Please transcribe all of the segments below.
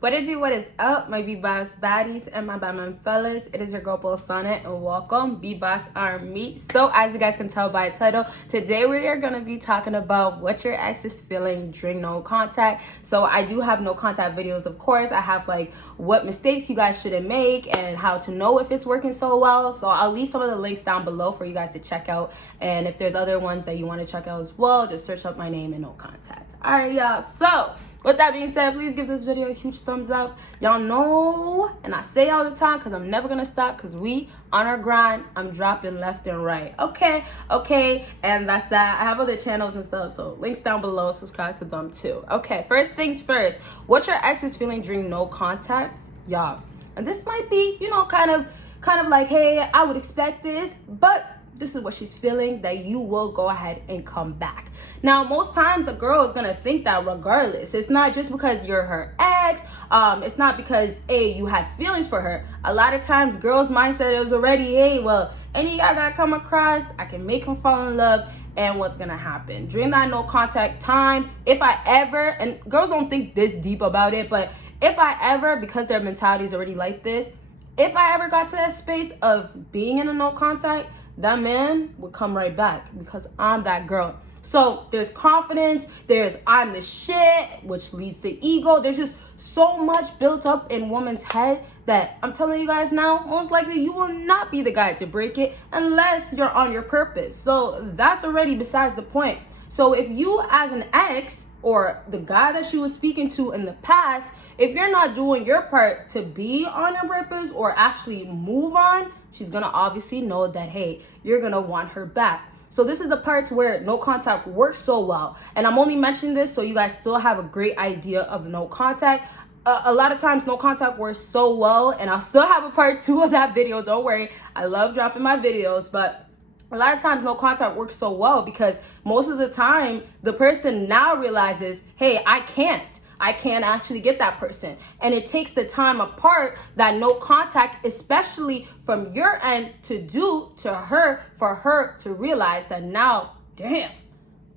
What is up, my BBossBaddies and my Batman fellas? It is your girl Bosana and welcome BBossArmy. So as you guys can tell by the title, today we are going to be talking about what your ex is feeling during no contact. So I do have no contact videos, of course. I have like what mistakes you guys shouldn't make and how to know if it's working so well. So I'll leave some of the links down below for you guys to check out. And if there's other ones that you want to check out as well, just search up my name and no contact. All right, y'all. So with that being said, please give this video a huge thumbs up. Y'all know, and I say all the time because I'm never going to stop because we on our grind. I'm dropping left and right. Okay. And that's that. I have other channels and stuff, so links down below. Subscribe to them too. Okay, first things first. What your ex is feeling during no contact, y'all. And this might be, kind of like, hey, I would expect this, but this is what she's feeling, that you will go ahead and come back. Now, most times a girl is gonna think that regardless. It's not just because you're her ex. It's not because, hey, you had feelings for her. A lot of times girls' mindset is already, hey, well, any guy that I come across, I can make him fall in love. And what's gonna happen during that no contact time, if I ever, and girls don't think this deep about it, but if I ever, because their mentality is already like this, if I ever got to that space of being in a no contact, that man would come right back because I'm that girl. So there's confidence, there's I'm the shit, which leads to ego. There's just so much built up in woman's head that I'm telling you guys now, most likely you will not be the guy to break it unless you're on your purpose. So that's already besides the point. So if you as an ex or the guy that she was speaking to in the past, if you're not doing your part to be on your purpose or actually move on, she's gonna obviously know that, hey, you're gonna want her back. So this is the parts where no contact works so well. And I'm only mentioning this so you guys still have a great idea of no contact. A lot of times no contact works so well, and I'll still have a part 2 of that video. Don't worry, I love dropping my videos, but a lot of times no contact works so well because most of the time the person now realizes, hey, I can't actually get that person. And it takes the time apart that no contact, especially from your end, to do to her, for her to realize that now, damn,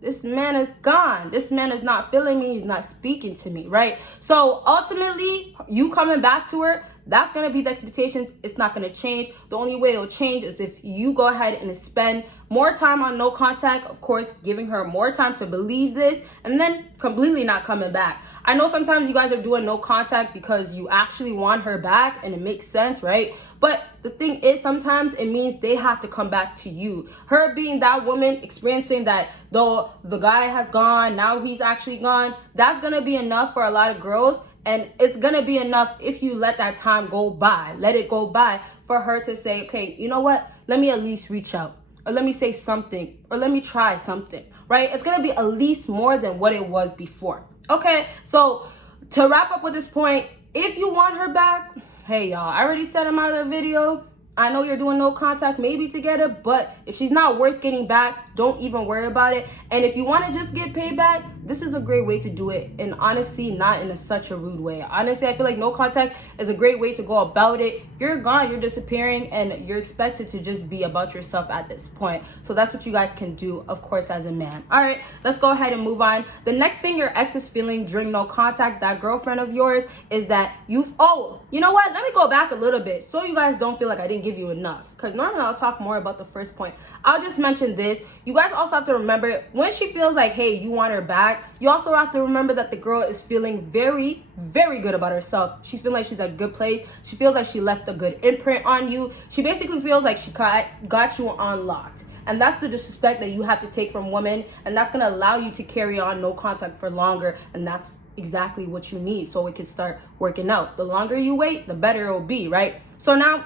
this man is gone. This man is not feeling me. He's not speaking to me, right? So ultimately, you coming back to her, that's going to be the expectations. It's not going to change. The only way it'll change is if you go ahead and spend more time on no contact, of course, giving her more time to believe this, and then completely not coming back. I know sometimes you guys are doing no contact because you actually want her back, and it makes sense, right? But the thing is, sometimes it means they have to come back to you. Her being that woman, experiencing that though the guy has gone, now he's actually gone, that's going to be enough for a lot of girls. And it's going to be enough if you let that time go by, let it go by, for her to say, okay, you know what? Let me at least reach out, or let me say something, or let me try something, right? It's going to be at least more than what it was before. Okay, so to wrap up with this point, if you want her back, hey, y'all, I already said in my other video, I know you're doing no contact maybe together, but if she's not worth getting back, don't even worry about it. And if you want to just get paid back, this is a great way to do it. And honestly, not in such a rude way. Honestly, I feel like no contact is a great way to go about it. You're gone, you're disappearing, and you're expected to just be about yourself at this point. So that's what you guys can do, of course, as a man. All right, let's go ahead and move on. The next thing your ex is feeling during no contact, that girlfriend of yours, is that oh, you know what? Let me go back a little bit so you guys don't feel like I didn't give you enough, because normally I'll talk more about the first point. I'll just mention this. You guys also have to remember, when she feels like, hey, you want her back, you also have to remember that the girl is feeling very, very good about herself. She's feeling like she's at a good place. She feels like she left a good imprint on you. She basically feels like she got you unlocked. And that's the disrespect that you have to take from women, and that's going to allow you to carry on no contact for longer, and that's exactly what you need so it can start working out. The longer you wait, the better it will be, right? So now,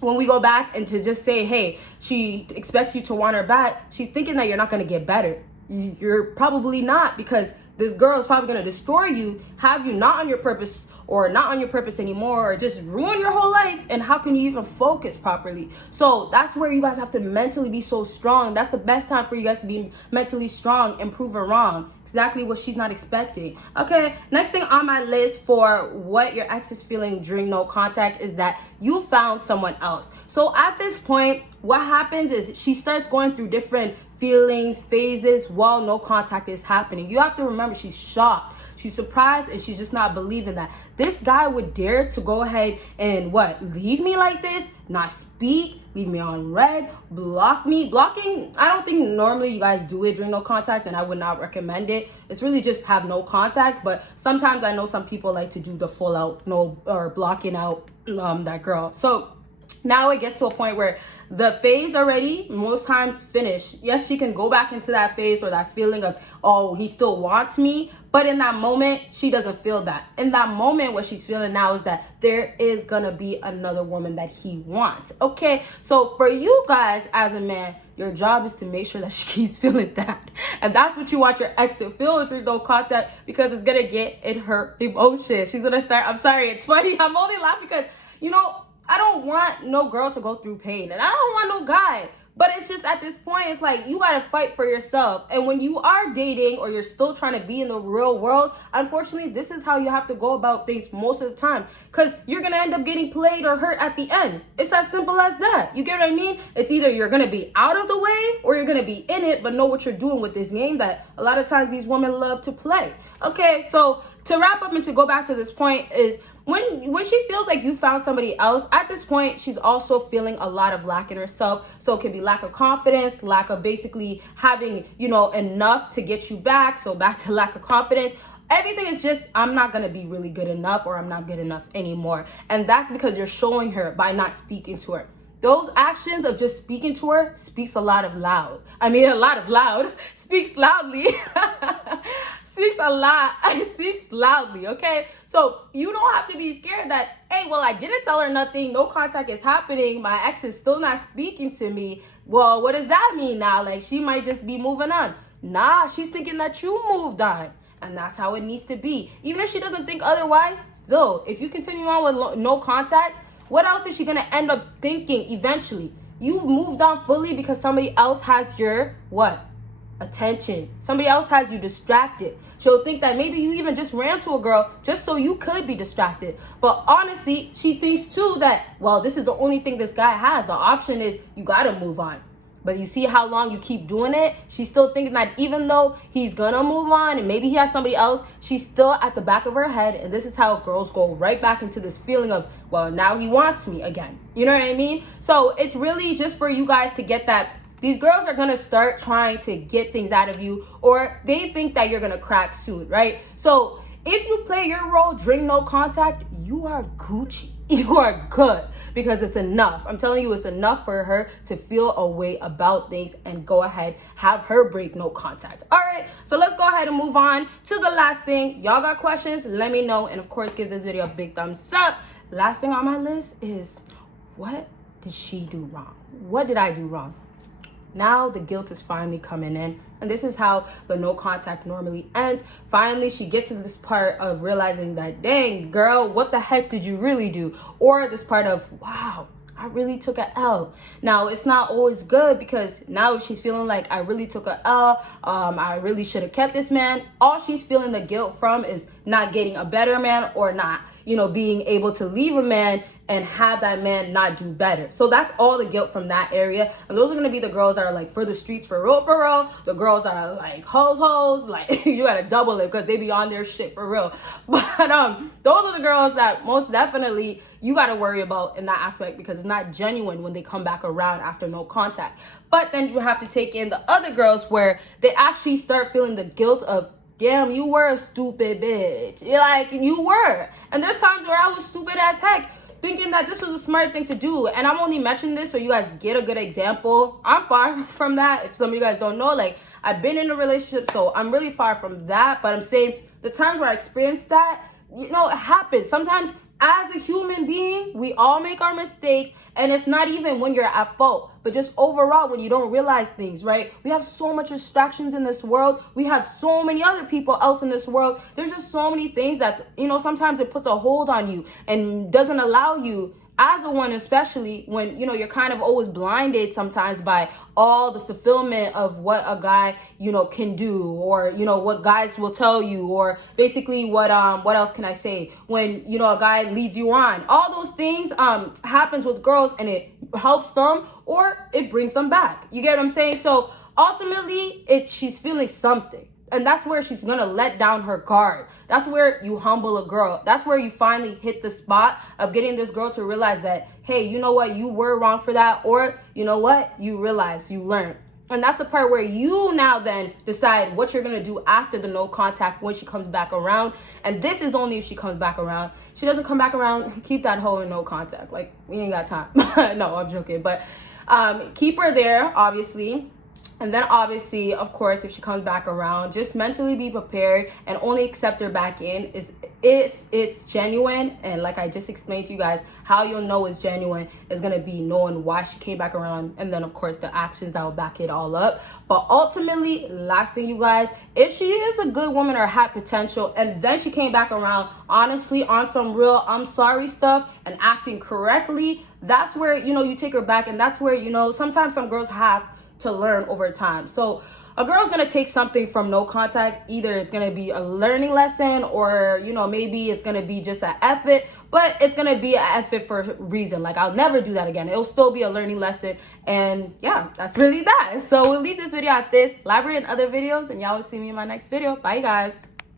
when we go back and to just say, hey, she expects you to want her back, she's thinking that you're not going to get better. You're probably not, because this girl is probably going to destroy you, have you not on your purpose or not on your purpose anymore, or just ruin your whole life. And how can you even focus properly? So that's where you guys have to mentally be so strong. That's the best time for you guys to be mentally strong and prove her wrong. Exactly what she's not expecting. Okay, next thing on my list for what your ex is feeling during no contact is that you found someone else. So at this point, what happens is she starts going through different feelings, phases while no contact is happening. You have to remember, she's shocked, she's surprised, and she's just not believing that this guy would dare to go ahead and leave me like this, not speak, leave me on red, block me. Blocking, I don't think normally you guys do it during no contact, and I would not recommend it. It's really just have no contact, but sometimes I know some people like to do the full out no, or blocking out that girl. So now it gets to a point where the phase already most times finished. Yes, she can go back into that phase or that feeling of, oh, he still wants me. But in that moment, she doesn't feel that. In that moment, what she's feeling now is that there is gonna be another woman that he wants. Okay, so for you guys as a man, your job is to make sure that she keeps feeling that. And that's what you want your ex to feel through no contact, because it's gonna get in her emotions. She's gonna start, I'm sorry, it's funny. I'm only laughing because, I don't want no girl to go through pain, and I don't want no guy. But it's just at this point, it's like you gotta fight for yourself. And when you are dating or you're still trying to be in the real world, unfortunately, this is how you have to go about things most of the time, because you're gonna end up getting played or hurt at the end. It's as simple as that. You get what I mean? It's either you're gonna be out of the way or you're gonna be in it, but know what you're doing with this game that a lot of times these women love to play. Okay, so to wrap up and to go back to this point is, when she feels like you found somebody else, at this point, she's also feeling a lot of lack in herself. So it can be lack of confidence, lack of basically having, enough to get you back. So back to lack of confidence. Everything is just, I'm not going to be really good enough, or I'm not good enough anymore. And that's because you're showing her by not speaking to her. Those actions of just speaking to her speaks a lot of loud. Speaks loudly. Speaks loudly, okay? So you don't have to be scared that, hey, well, I didn't tell her nothing. No contact is happening. My ex is still not speaking to me. Well, what does that mean now? Like, she might just be moving on. Nah, she's thinking that you moved on. And that's how it needs to be. Even if she doesn't think otherwise, still, if you continue on with no contact, what else is she going to end up thinking eventually? You've moved on fully because somebody else has your, attention. Somebody else has you distracted. She'll think that maybe you even just ran to a girl just so you could be distracted. But honestly, she thinks too that, well, this is the only thing this guy has. The option is you got to move on. But you see how long you keep doing it? She's still thinking that even though he's gonna move on and maybe he has somebody else, she's still at the back of her head. And this is how girls go right back into this feeling of, well, now he wants me again. You know what I mean? So it's really just for you guys to get that. These girls are gonna start trying to get things out of you, or they think that you're gonna crack soon, right? So if you play your role during no contact, you are Gucci. You are good, because it's enough. I'm telling you, it's enough for her to feel a way about things and go ahead, have her break no contact. All right, so let's go ahead and move on to the last thing. Y'all got questions? Let me know. And of course, give this video a big thumbs up. Last thing on my list is, what did she do wrong? What did I do wrong? Now the guilt is finally coming in. And this is how the no contact normally ends. Finally, she gets to this part of realizing that, dang, girl, what the heck did you really do? Or this part of, wow, I really took a L. Now, it's not always good, because now she's feeling like, I really took a L. I really should have kept this man. All she's feeling the guilt from is not getting a better man, or not, being able to leave a man and have that man not do better. So that's all the guilt from that area. And those are gonna be the girls that are like for the streets for real, for real. The girls that are like hoes, like you gotta double it, because they be on their shit for real. But those are the girls that most definitely you gotta worry about in that aspect, because it's not genuine when they come back around after no contact. But then you have to take in the other girls where they actually start feeling the guilt of, damn, you were a stupid bitch. You were. And there's times where I was stupid as heck, thinking that this was a smart thing to do. And I'm only mentioning this so you guys get a good example. I'm far from that. If some of you guys don't know, I've been in a relationship, so I'm really far from that. But I'm saying the times where I experienced that, it happens. Sometimes as a human being, we all make our mistakes, and it's not even when you're at fault, but just overall when you don't realize things, right? We have so much distractions in this world. We have so many other people else in this world. There's just so many things that's, sometimes it puts a hold on you and doesn't allow you, as a one, especially when, you're kind of always blinded sometimes by all the fulfillment of what a guy, can do, or, what guys will tell you, or basically what else can I say? When, a guy leads you on, all those things, happens with girls, and it helps them or it brings them back. You get what I'm saying? So ultimately she's feeling something. And that's where she's gonna let down her guard. That's where you humble a girl. That's where you finally hit the spot of getting this girl to realize that, hey, you know what, you were wrong for that, or you know what, you realize, you learned. And that's the part where you now then decide what you're gonna do after the no contact when she comes back around. And this is only if she comes back around. She doesn't come back around, keep that hoe in no contact. Like, we ain't got time. No, I'm joking. But keep her there, obviously. And then obviously, of course, if she comes back around, just mentally be prepared and only accept her back in is if it's genuine. And like I just explained to you guys, how you'll know it's genuine is going to be knowing why she came back around. And then, of course, the actions that will back it all up. But ultimately, last thing, you guys, if she is a good woman or had potential and then she came back around, honestly, on some real I'm sorry stuff and acting correctly, that's where, you know, you take her back. And that's where, you know, sometimes some girls have to learn over time. So a girl's gonna take something from no contact. Either it's gonna be a learning lesson, or you know, maybe it's gonna be just an effort, but it's gonna be an effort for a reason. Like, I'll never do that again. It'll still be a learning lesson. And yeah, that's really that. So we'll leave this video at this. Elaborate in other videos, and y'all will see me in my next video. Bye, guys.